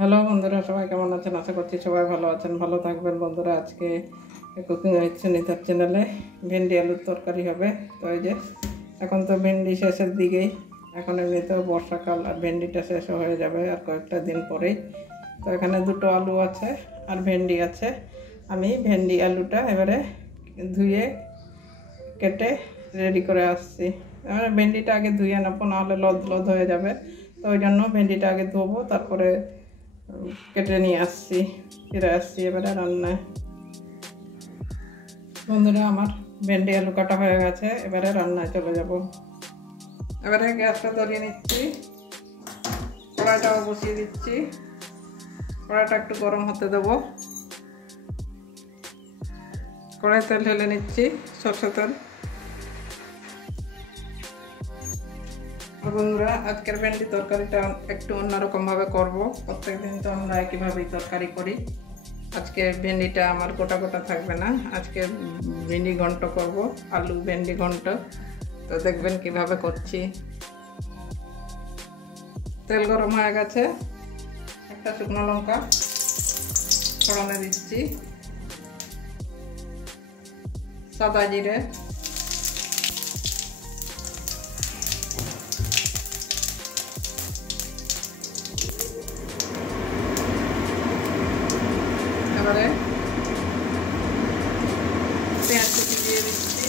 Hello বন্ধুরা, সবাই কেমন আছেন? আশা করছি সবাই ভালো আছেন, ভালো থাকবেন। বন্ধুরা, আজকে কুকিং উইথ সুনিতার চ্যানেলে ভেন্ডি আলুর তরকারি হবে। তো এই যে এখন তো ভেন্ডি শেষের দিকেই, এখন এমনিতেও বর্ষাকাল আর ভেন্ডিটা শেষ হয়ে যাবে আর কয়েকটা দিন পরেই। তো এখানে দুটো আলু আছে আর ভেন্ডি আছে। আমি ভেন্ডি আলুটা এবারে ধুয়ে কেটে রেডি করে আসছি। এবারে ভেন্ডিটা আগে ধুয়ে নেবো, নাহলে লদ লদ হয়ে যাবে। তো ওই জন্য ভেন্ডিটা আগে ধোবো, তারপরে কেটে নিয়ে আসছি, ফিরে আসছি এবারে রান্নায়। বন্ধুরা, আমার ভেন্ডি আলু কাটা হয়ে গেছে, এবারে রান্নায় চলে যাব। এবারে গ্যাসটা ধরিয়ে নিচ্ছি, কড়াইটাও বসিয়ে দিচ্ছি। কড়াইটা একটু গরম হতে দেবো। কড়াই তেল ঢেলে নিচ্ছি, সরষের তেল। বন্ধুরা, আজকের ভেন্ডি তরকারিটা একটু অন্যরকমভাবে করবো। প্রত্যেকদিন তো আমরা একইভাবেই তরকারি করি। আজকে ভেন্ডিটা আমার গোটা গোটা থাকবে না, আজকে ভেন্ডি ঘন্ট করব, আলু ভেন্ডি ঘন্ট। তো দেখবেন কিভাবে করছি। তেল গরম হয়ে গেছে, একটা শুকনো লঙ্কা ফোড়নে দিচ্ছি, সাদা জিরে, এবারে পেঁয়াজ কুচি দিয়ে দিচ্ছি।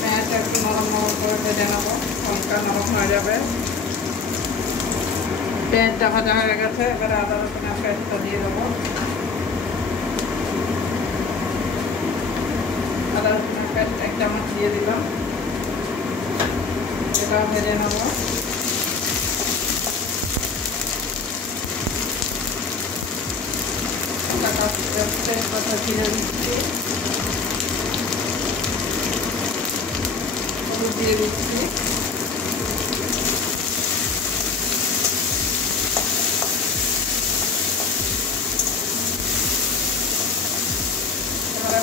পেঁয়াজটা একটু নরম নরম করে ভেজে নেবো, হালকা নরম হয়ে যাবে। পেঁয়াজটা ভাজা হয়ে গেছে, এবারে আদা রসুনের পেস্টটা দিয়ে দেবো। আদা রসুনের পেস্ট 1 চামচ দিয়ে দিলাম, এটা ভেজে নেব। তেজপাতা ছিঁড়ে দিচ্ছি, হলুদ দিয়ে দিচ্ছি,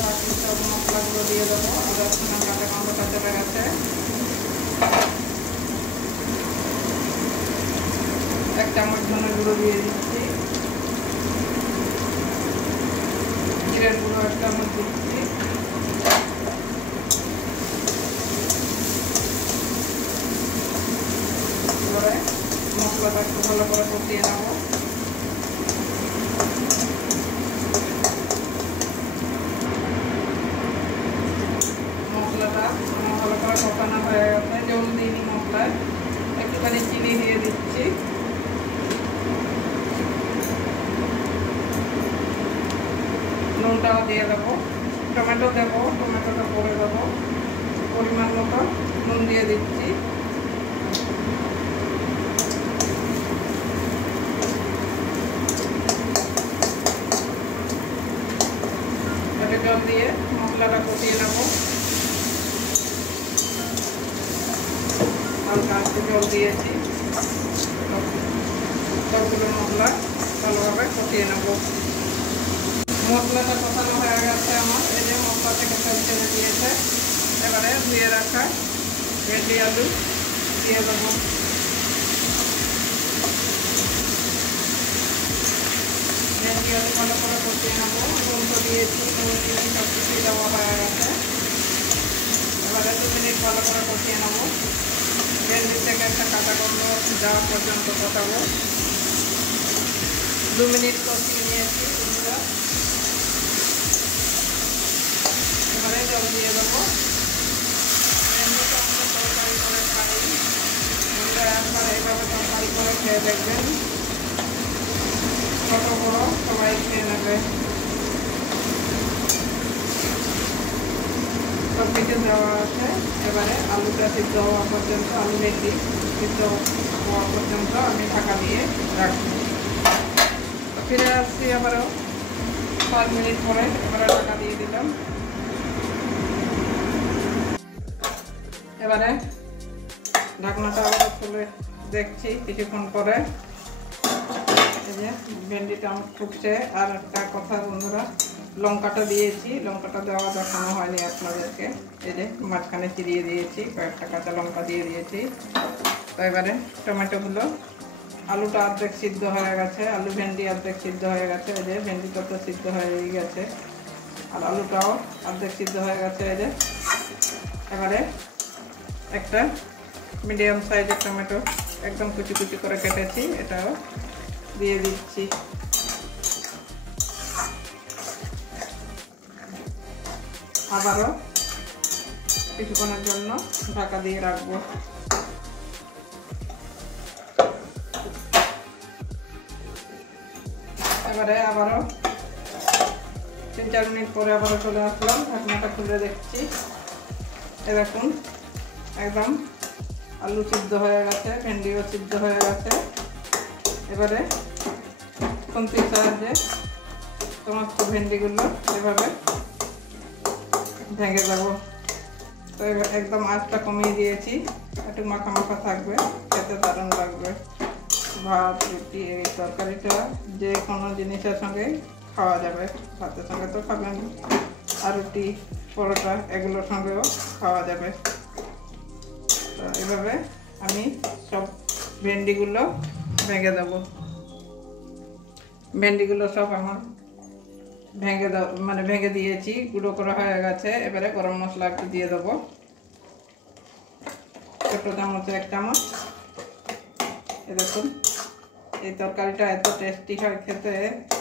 বাকি সব মশলাগুলো দিয়ে দেবো। আদা রসুনের কাঁচা গন্ধটা চলে গেছে। 1 চামচ ধনের গুঁড়ো দিয়ে দিচ্ছি, জিরের গুঁড়ো 1 চামচ দিচ্ছি, এবারে মশলাটা একটু ভালো করে কষিয়ে নেব। মশলাটা ভালো করে কষানো হয়ে গেছে, জল দিইনি মশলায়, একটুখানি চিনি দিয়ে দিচ্ছি। নুনটাও দিয়ে দেবো, টমেটো দেবো, টমেটোটা পরে দেবো, পরিমাণ মতো নুন দিয়ে দিচ্ছি। জল দিয়ে মশলাটা কষিয়ে নেবো, হালকা একটু জল দিয়েছি। সবগুলো মশলা ভালোভাবে কষিয়ে নেব। মশলাটা কষানো হয়ে গেছে আমার, এই যে মশলা থেকে তেল ছেড়ে দিয়েছে। এবারে ধুয়ে রাখা ভেন্ডি আলু দিয়ে দেবো। ভেন্ডি আলু ভালো করে কষিয়ে নেবো। নুন তো দিয়েছি, নুন দিয়ে সব কিছু দেওয়া হয়ে গেছে। এবারে 2 মিনিট ভালো করে কষিয়ে নেবো। ভেন্ডি থেকে একটা কাঁচা গন্ধ যাওয়া পর্যন্ত কষাবো। 2 মিনিট কষিয়ে নিয়েছি। এবারে জল দিয়ে দেবো। ভেন্ডিটা আমরা তরকারি করে খাই, আমরা একবার এইভাবে তরকারি করে খেয়ে দেখবেন, ছোট বড় সবাই খেয়ে নেবে। সব কিছু দেওয়া আছে। এবারে আলুটা সিদ্ধ হওয়া পর্যন্ত, আলু ভেন্ডি সিদ্ধ হওয়া পর্যন্ত আমি ঢাকা দিয়ে রাখবো। ফিরে আসছি আবারও 5 মিনিট পরে। এবারে ঢাকা দিয়ে দিলাম। এবারে ঢাকনাটা আবার খুলে দেখছি কিছুক্ষণ পরে এই যে ভেন্ডিটা আমার ফুটছে। আর একটা কথা বন্ধুরা, লঙ্কাটা দিয়েছি, লঙ্কাটা দেওয়া দেখানো হয়নি আপনাদেরকে। এই যে মাঝখানে চিরিয়ে দিয়েছি, কয়েকটা কাঁচা লঙ্কা দিয়ে দিয়েছি। তো এবারে টমেটোগুলো, আলুটা অর্ধেক সিদ্ধ হয়ে গেছে, আলু ভেন্ডি অর্ধেক সিদ্ধ হয়ে গেছে। এই যে ভেন্ডিটা তো সিদ্ধ হয়ে গেছে, আর আলুটাও অর্ধেক সিদ্ধ হয়ে গেছে। এই যে এবারে একটা মিডিয়াম সাইজের টমেটো একদম কুচি কুচি করে কেটেছি, এটাও দিয়ে দিচ্ছি। আবারও কিছুক্ষণের জন্য ঢাকা দিয়ে রাখবো। এবারে আবারও 3-4 মিনিট পরে আবারও চলে আসলাম, ঢাকনাটা খুলে দেখছি। এরকম একদম আলু সিদ্ধ হয়ে গেছে, ভেন্ডিও সিদ্ধ হয়ে গেছে। এবারে খুন্তির সাহায্যে সমস্ত ভেন্ডিগুলো এভাবে ভেঙে যাব। তো একদম আঁচটা কমিয়ে দিয়েছি, একটু মাখা মাখা থাকবে, খেতে দারুণ লাগবে। ভাত, রুটি, এই তরকারিটা যে কোনো জিনিসের সঙ্গে খাওয়া যাবে। ভাতের সঙ্গে তো খাবেন, আর রুটি, পরোটা এগুলোর সঙ্গেও খাওয়া যাবে। তো এভাবে আমি সব ভেন্ডিগুলো ভেঙে দেবো। ভেন্ডিগুলো সব আমার ভেঙে দিয়েছি, গুঁড়ো করা হয়ে গেছে। এবারে গরম মশলা একটু দিয়ে দেবো, ছোটো চামচে 1 চামচ। দেখুন এই তরকারিটা এত টেস্টি হয় খেতে,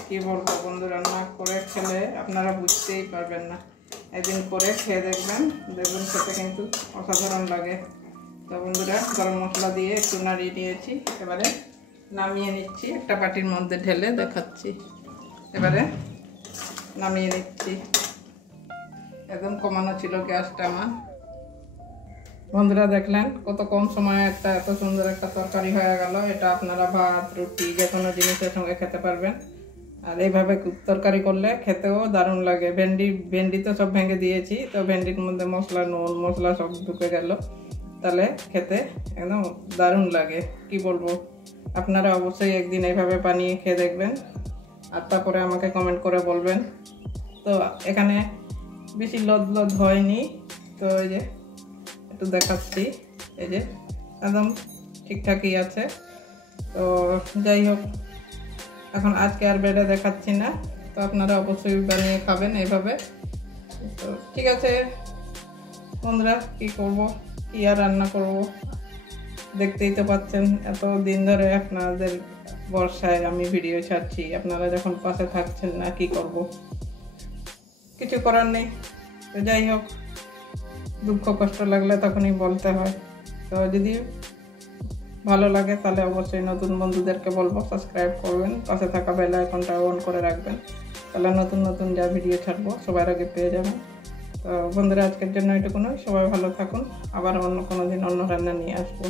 কি বলবো বন্ধুরা, রান্না করে খেলে আপনারা বুঝতেই পারবেন না। একদিন করে খেয়ে দেখবেন, দেখবেন খেতে কিন্তু অসাধারণ লাগে। তো বন্ধুরা গরম মশলা দিয়ে একটু নাড়িয়ে নিয়েছি, এবারে নামিয়ে নিচ্ছি, একটা বাটির মধ্যে ঢেলে দেখাচ্ছি। এবারে নামিয়ে নিচ্ছি, একদম কমানো ছিল গ্যাসটা আমার। বন্ধুরা দেখলেন কত কম সময়ে এত সুন্দর একটা তরকারি হয়ে গেল। এটা আপনারা ভাত, রুটি যে কোনো জিনিসের সঙ্গে খেতে পারবেন। আর এইভাবে তরকারি করলে খেতেও দারুণ লাগে। ভেন্ডি তো সব ভেঙে দিয়েছি, তো ভেন্ডির মধ্যে মশলা, নুন মশলা সব ঢুকে গেল, তাহলে খেতে একদম দারুণ লাগে। কি বলবো, আপনারা অবশ্যই একদিন এইভাবে বানিয়ে খেয়ে দেখবেন, আর তারপরে আমাকে কমেন্ট করে বলবেন। তো এখানে বেশি লদ হয়নি, তো এই যে একটু দেখাচ্ছি, এই যে একদম ঠিকঠাকই আছে। তো যাই হোক, এখন আজকে আর বেড়ে দেখাচ্ছি না, তো আপনারা অবশ্যই বানিয়ে খাবেন এইভাবে। তো ঠিক আছে বন্ধুরা, কি করব, কি আর রান্না করব, দেখতেই তো পাচ্ছেন এত দিন ধরে আপনাদের বর্ষায় আমি ভিডিও ছাড়ছি, আপনারা যখন পাশে থাকছেন না, কি করব, কিছু করার নেই। তো যাই হোক, দুঃখ কষ্ট লাগলে তখনই বলতে হয়। তো যদি ভালো লাগে তাহলে অবশ্যই নতুন বন্ধুদেরকে বলবো সাবস্ক্রাইব করবেন, পাশে থাকা বেল আইকনটা অন করে রাখবেন, তাহলে নতুন যা ভিডিও ছাড়বো সবার আগে পেয়ে যাবেন। তো বন্ধুরা আজকের জন্য এটুকুনই, সবাই ভালো থাকুন, আবার অন্য কোনো দিন অন্য রান্না নিয়ে আসবো।